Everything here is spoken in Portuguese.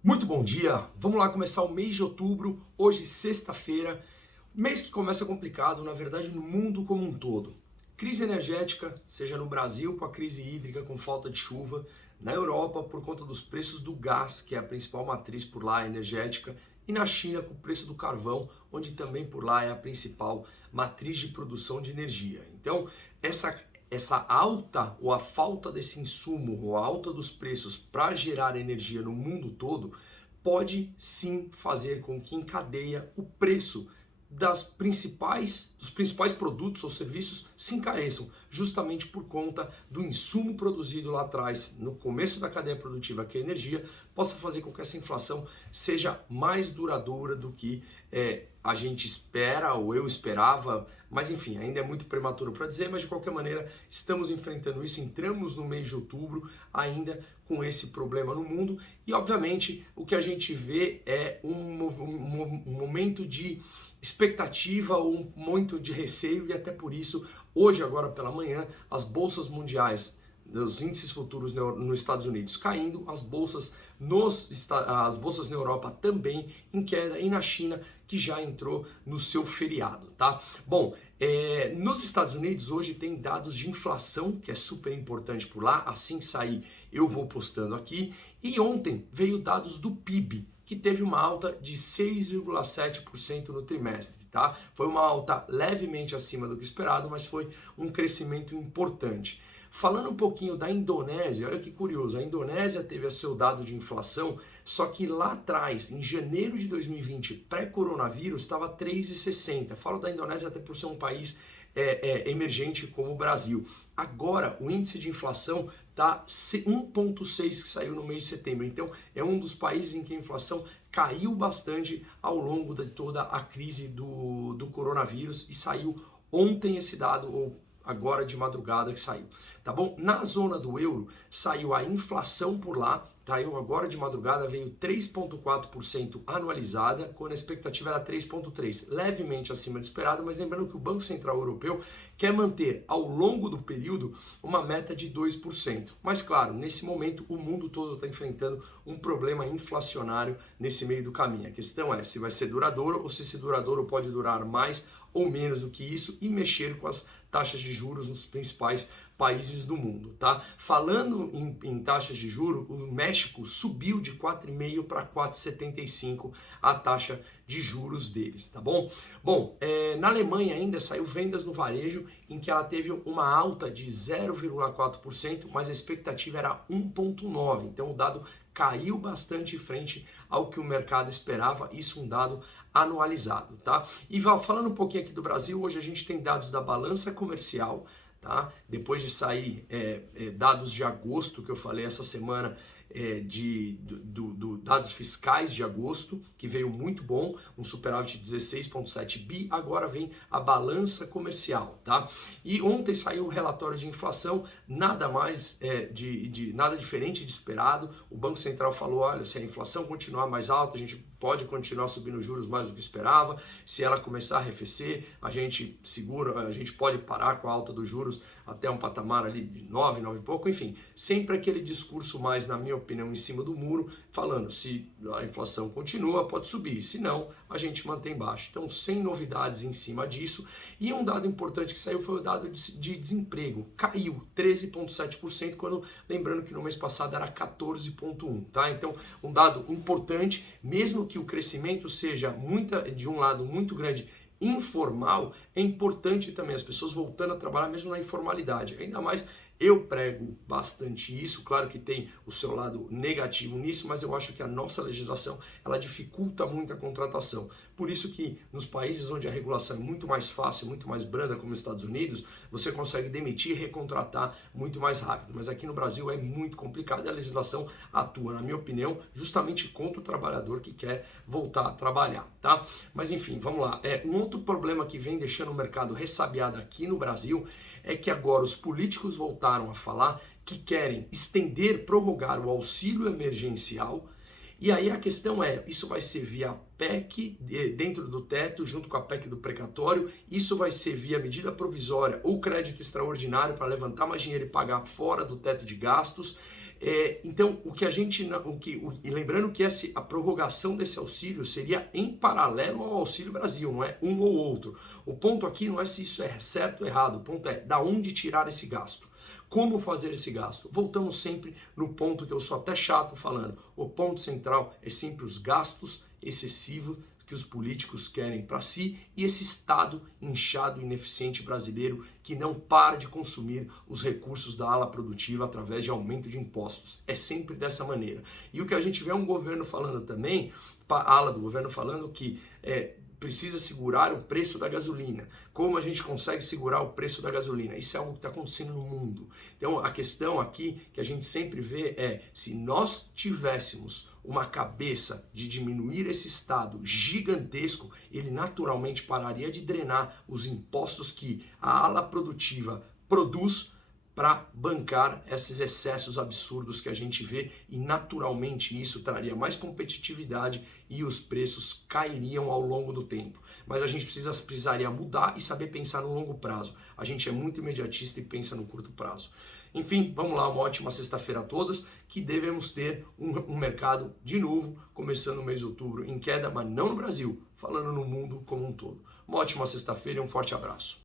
Muito bom dia, vamos lá começar o mês de outubro, hoje sexta-feira, mês que começa complicado, na verdade no mundo como um todo. Crise energética, seja no Brasil com a crise hídrica, com falta de chuva, na Europa por conta dos preços do gás, que é a principal matriz por lá energética, e na China com o preço do carvão, onde também por lá é a principal matriz de produção de energia. Então, essa alta ou a falta desse insumo ou a alta dos preços para gerar energia no mundo todo pode sim fazer com que encadeia o preço dos principais produtos ou serviços se encareçam, justamente por conta do insumo produzido lá atrás, no começo da cadeia produtiva, que é a energia, possa fazer com que essa inflação seja mais duradoura do que a gente espera ou eu esperava, mas enfim, ainda é muito prematuro para dizer, mas de qualquer maneira estamos enfrentando isso, entramos no mês de outubro ainda com esse problema no mundo e obviamente o que a gente vê é um momento de expectativa ou um momento de receio e até por isso, hoje agora pela manhã, as bolsas mundiais, os índices futuros nos Estados Unidos caindo, as bolsas na Europa também em queda e na China que já entrou no seu feriado, tá? Bom, nos Estados Unidos hoje tem dados de inflação, que é super importante por lá, assim que sair eu vou postando aqui, e ontem veio dados do PIB, que teve uma alta de 6,7% no trimestre, tá? Foi uma alta levemente acima do que esperado, mas foi um crescimento importante. Falando um pouquinho da Indonésia, olha que curioso, a Indonésia teve o seu dado de inflação, só que lá atrás, em janeiro de 2020, pré-coronavírus, estava 3,60. Falo da Indonésia até por ser um país emergente como o Brasil. Agora, o índice de inflação está 1,6 que saiu no mês de setembro. Então, é um dos países em que a inflação caiu bastante ao longo de toda a crise do coronavírus e saiu ontem esse dado, ou agora de madrugada que saiu, tá bom? Na zona do euro, saiu a inflação por lá, saiu agora de madrugada, veio 3,4% anualizada, quando a expectativa era 3,3%, levemente acima do esperado, mas lembrando que o Banco Central Europeu quer manter ao longo do período uma meta de 2%. Mas claro, nesse momento o mundo todo está enfrentando um problema inflacionário nesse meio do caminho. A questão é se vai ser duradouro ou se esse duradouro pode durar mais ou menos do que isso e mexer com as taxas de juros nos principais países do mundo, tá? Falando em taxas de juros, o México subiu de 4,5 para 4,75 a taxa de juros deles, tá bom? Bom, na Alemanha ainda saiu vendas no varejo em que ela teve uma alta de 0,4%, mas a expectativa era 1,9%, então o dado caiu bastante frente ao que o mercado esperava, isso um dado anualizado, tá? E falando um pouquinho aqui do Brasil, hoje a gente tem dados da balança comercial, tá? Depois de sair dados de agosto, que eu falei essa semana, dados fiscais de agosto, que veio muito bom, um superávit de 16,7 bi, agora vem a balança comercial, tá? E ontem saiu o relatório de inflação, nada mais nada diferente de esperado, o Banco Central falou, olha, se a inflação continuar mais alta, a gente pode continuar subindo juros mais do que esperava, se ela começar a arrefecer, a gente pode parar com a alta dos juros até um patamar ali de 9 e pouco, enfim, sempre aquele discurso mais, na minha opinião, em cima do muro, falando se a inflação continua, pode subir, se não, a gente mantém baixo. Então, sem novidades em cima disso. E um dado importante que saiu foi o dado de desemprego, caiu 13,7%, quando lembrando que no mês passado era 14,1%, tá? Então, um dado importante, mesmo que o crescimento seja de um lado muito grande, informal, é importante também as pessoas voltando a trabalhar mesmo na informalidade. Ainda mais eu prego bastante isso, claro que tem o seu lado negativo nisso, mas eu acho que a nossa legislação, ela dificulta muito a contratação. Por isso que nos países onde a regulação é muito mais fácil, muito mais branda, como os Estados Unidos, você consegue demitir e recontratar muito mais rápido. Mas aqui no Brasil é muito complicado e a legislação atua, na minha opinião, justamente contra o trabalhador que quer voltar a trabalhar, tá? Mas enfim, vamos lá. Um outro problema que vem deixando o mercado ressabiado aqui no Brasil é que agora os políticos voltaram a falar que querem estender, prorrogar o auxílio emergencial. E aí a questão é, isso vai ser via PEC dentro do teto, junto com a PEC do precatório, isso vai ser via medida provisória ou crédito extraordinário para levantar mais dinheiro e pagar fora do teto de gastos. Então, e lembrando que a prorrogação desse auxílio seria em paralelo ao Auxílio Brasil, não é um ou outro. O ponto aqui não é se isso é certo ou errado, o ponto é da onde tirar esse gasto. Como fazer esse gasto? Voltamos sempre no ponto que eu sou até chato falando. O ponto central é sempre os gastos excessivos que os políticos querem para si e esse Estado inchado e ineficiente brasileiro que não para de consumir os recursos da ala produtiva através de aumento de impostos. É sempre dessa maneira. E o que a gente vê é um governo falando também, a ala do governo falando que precisa segurar o preço da gasolina. Como a gente consegue segurar o preço da gasolina? Isso é algo que está acontecendo no mundo. Então a questão aqui que a gente sempre vê é se nós tivéssemos uma cabeça de diminuir esse Estado gigantesco, ele naturalmente pararia de drenar os impostos que a ala produtiva produz para bancar esses excessos absurdos que a gente vê e naturalmente isso traria mais competitividade e os preços cairiam ao longo do tempo. Mas a gente precisaria mudar e saber pensar no longo prazo. A gente é muito imediatista e pensa no curto prazo. Enfim, vamos lá, uma ótima sexta-feira a todos, que devemos ter um mercado de novo, começando o mês de outubro em queda, mas não no Brasil, falando no mundo como um todo. Uma ótima sexta-feira e um forte abraço.